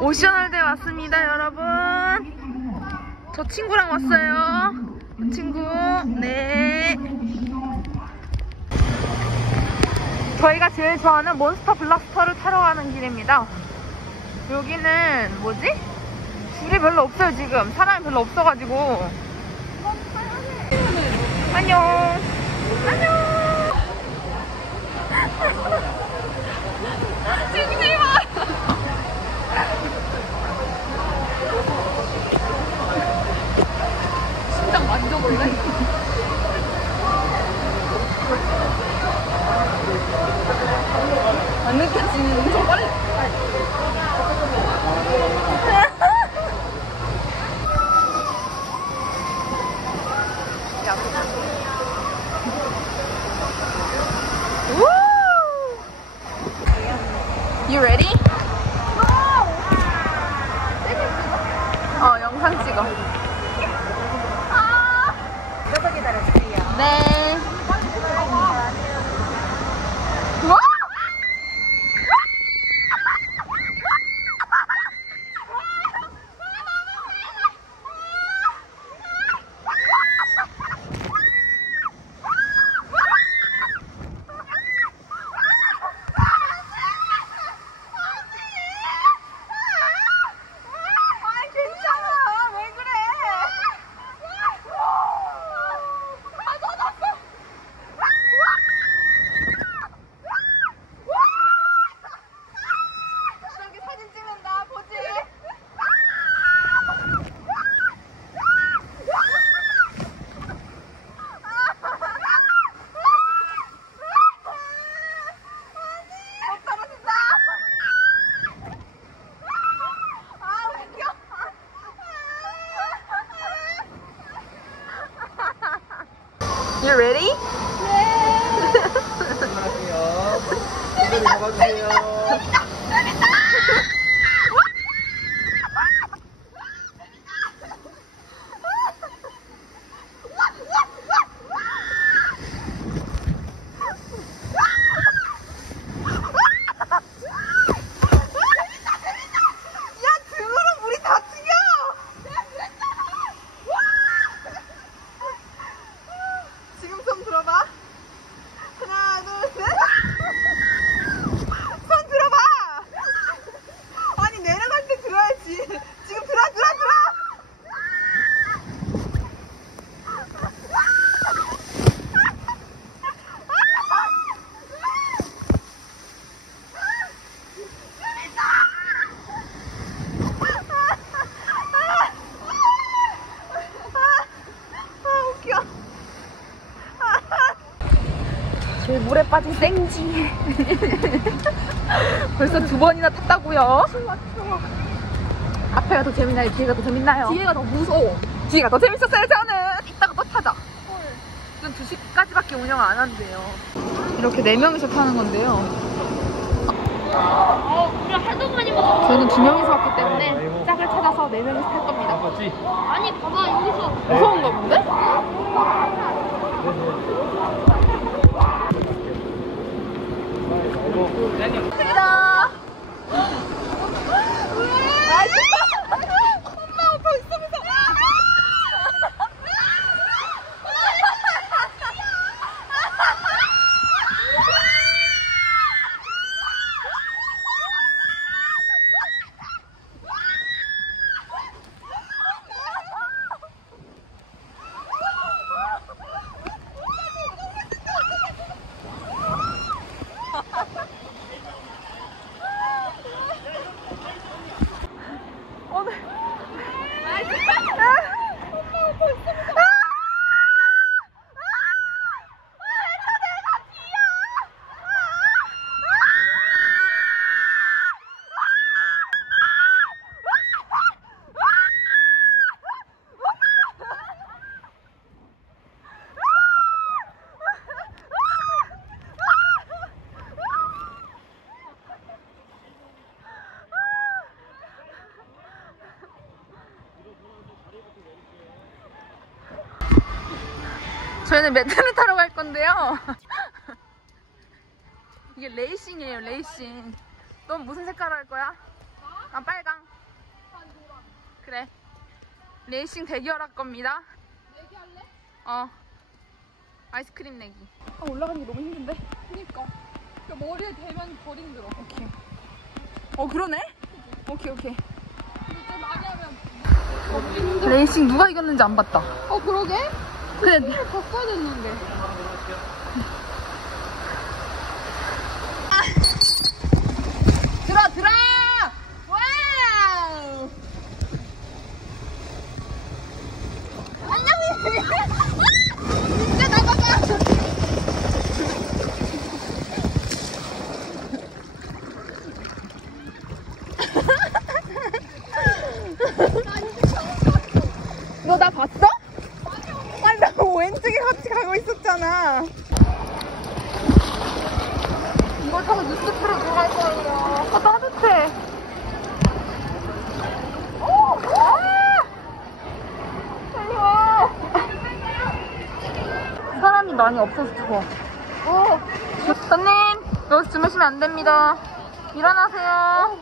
오션월드에 왔습니다, 여러분. 저 친구랑 왔어요. 친구. 네. 저희가 제일 좋아하는 몬스터 블라스터를 타러 가는 길입니다. 여기는 뭐지? 줄이 별로 없어요. 지금 사람이 별로 없어가지고. 안녕. 안녕. 진심아. 심장 만져볼래? 안 느껴지는 거 빨리. You ready? 영상 찍어. 조금 기다려주세요. 네. You ready? 네. 안녕하세요. 이쪽으로 잡아주세요. 저희 물에 빠진 생지. 벌써 2번이나 탔다고요? 앞에가 더 재밌나요? 뒤에가 더 재밌나요? 뒤에가 더 무서워. 뒤에가 더 재밌었어요, 저는. 이따가 또 타자. 이건 2시까지밖에 운영 안 한대요. 이렇게 4명이서 타는 건데요. 우리 하도 많이 먹어. 저희는 2명이서 왔기 때문에 짝을 찾아서 4명이서 탈 겁니다. 아니 봐봐 여기서 무서운가 본데? 감사합니다. 엄마 오빠 있으면서. 저희는 매트를 타러 갈 건데요. 이게 레이싱이에요, 레이싱. 넌 무슨 색깔 할 거야? 난 빨강. 레이싱 대결할 겁니다. 내기 할래? 어. 아이스크림 내기. 올라가는 게 너무 힘든데? 그니까. 머리에 대면 더 힘들어. 오케이. 그러네? 오케이. 근데 좀 많이 하면. 레이싱 누가 이겼는지 안 봤다. 그러게? 근데 바꿔야 됐는데. 들어! 와우! 진짜 나가봐! 너 나 봤어? 아니 나 왼쪽에 같이 가고 있었잖아. 이거 타고 뉴스프로 들어갈 거예요. 따뜻해. 빨리 와. 사람이 많이 없어서 좋아. 손님, 여기서 주무시면 안 됩니다. 일어나세요.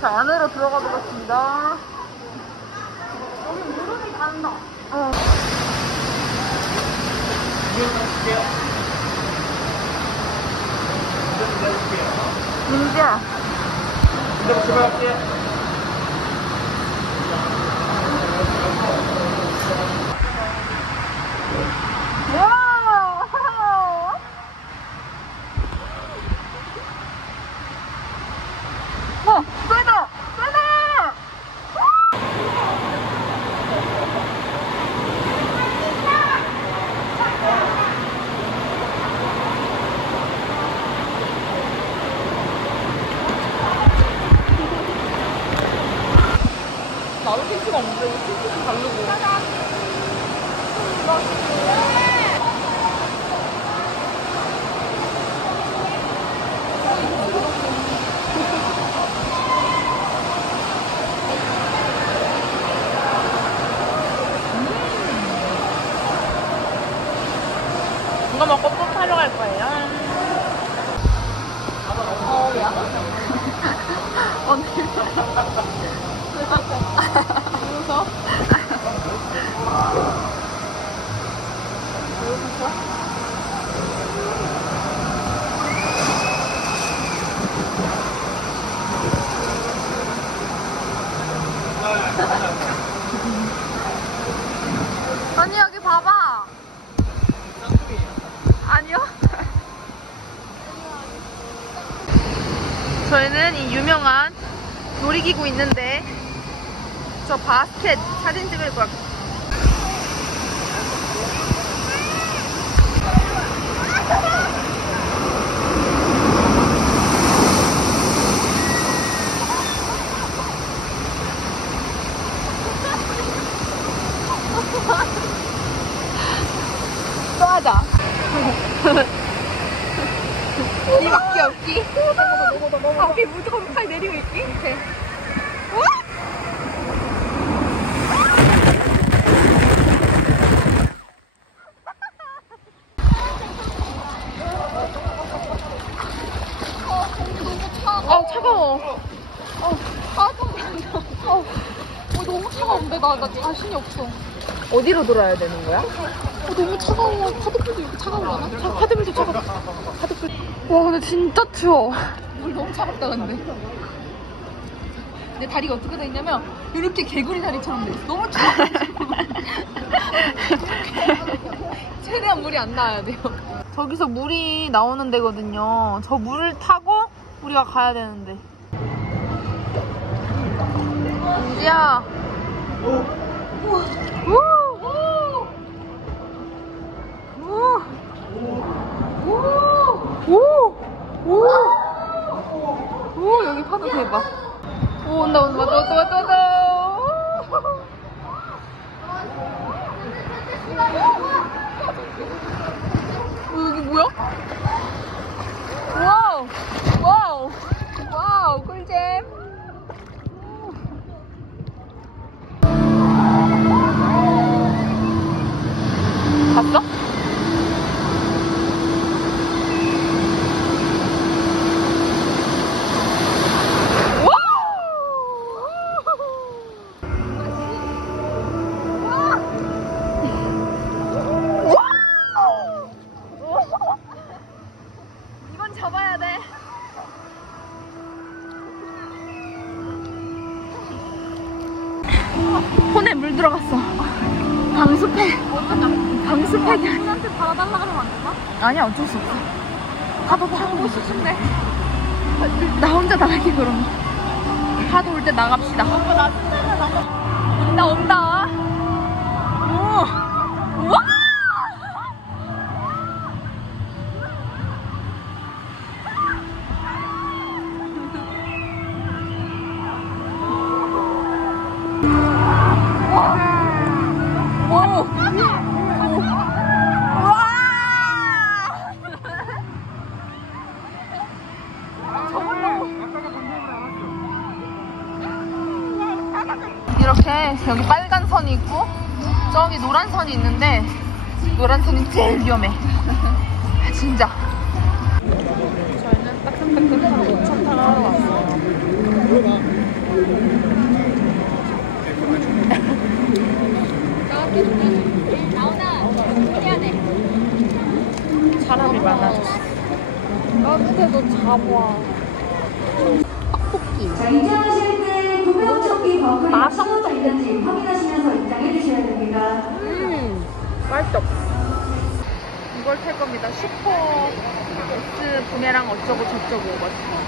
자, 안으로 들어가 보겠습니다. 여기 무릎이 닿는다. 민지야. 이제부터 들어갈게요. 와! 세다! 나도 텐트가 없는데 왜 텐트 좀 다르고. 이거 먹고 또 타러 갈 거예요. 언니. 웃어? 언니 여기 봐봐. 아니요? 저희는 이 유명한 놀이기구 있는데 저 바스켓 사진 찍을 거야. 또 하자. 이 막기 없기. 아, 오케이, 무조건 팔 내리고 있기. 오케이. 차가워. 너무 차가운데? 나 자신이 없어. 어디로 돌아야 되는 거야? 너무 차가워. 파도풀도 이렇게 차가울라나? 파도풀도 차갑다. 와, 근데 진짜 추워. 물 너무 차갑다, 근데. 내 다리가 어떻게 돼 있냐면, 이렇게 개구리 다리처럼 돼 있어. 너무 차가워. 최대한 물이 안 나와야 돼요. 저기서 물이 나오는 데거든요. 저 물을 타고 우리가 가야 되는데. 민지야. 오, 여기 파도 대박. 오, 온다. 여기 뭐야? 와우, 꿀잼. 봤어? 물 들어갔어. 방수팩. 방수팩이 우리한테 달아달라 그러면 안 되나? 아니야, 어쩔 수 없어. 파도 타고 싶은데. 나 혼자 나갈게, 그럼. 파도 올 때 나갑시다. 온다, 온다. 오! 우와! 오! 우와! 이렇게 여기 빨간 선이 있고 저기 노란 선이 있는데 노란 선이 제일 위험해. 진짜. 저희는 따끈따끈한 오천탕 하러 왔어요. 사람이 많아졌어. 따뜻해도 잡아. 자, 입장하실 때 구명조끼 버클이 마성도 있는지 확인하시면서 입장해 주셔야 됩니다. 맛있어. 이걸 탈 겁니다. 슈퍼 X 부메랑 어쩌고 저쩌고 맛있어.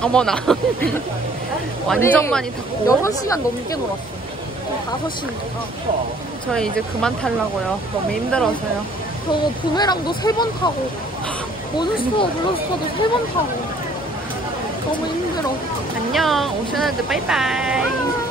어머나. 완전 많이 탔고 6시간 넘게 놀았어. 5시인가? 저희 이제 그만 타려고요. 너무 힘들어서요. 저거 부메랑도 3번 타고 몬스터 블러스터도 3번 타고 너무 힘들어. 안녕. 오션월드 빠이빠이.